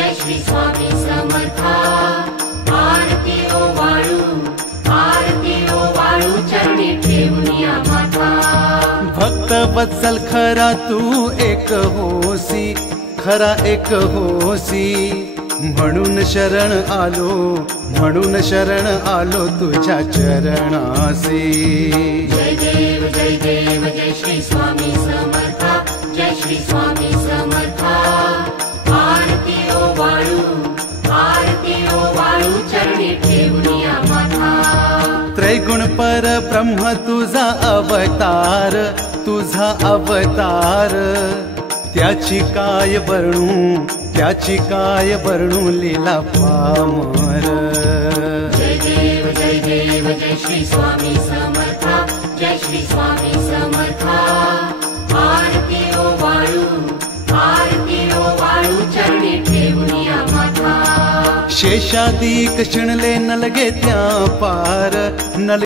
जय श्री स्वामी समर्था। आरती ओ वाळू चरणी ठेवूनिया माथा। भक्त वत्सल खरा तू एक होसी, खरा एक होसी, म्हणून शरण आलो, म्हणून शरण आलो तुझ्या चरणासी। जय देव जय श्री स्वामी समर्था, जय श्री स्वामी समर्था। आरती ओ वाळू चरणी ठेवूनिया माथा। त्रैगुण पर ब्रह्म तुझा अवतार, तुझा अवतार, त्याची काय वर्णू, त्याची काय वर्णू लीला पामर। जय देव जय श्री स्वामी समर्था, जय श्री स्वामी समर्था। आरती ओ वाळू चरणी ठेवूनिया माथा। शेषादिक शिणले न लगे त्या पार, न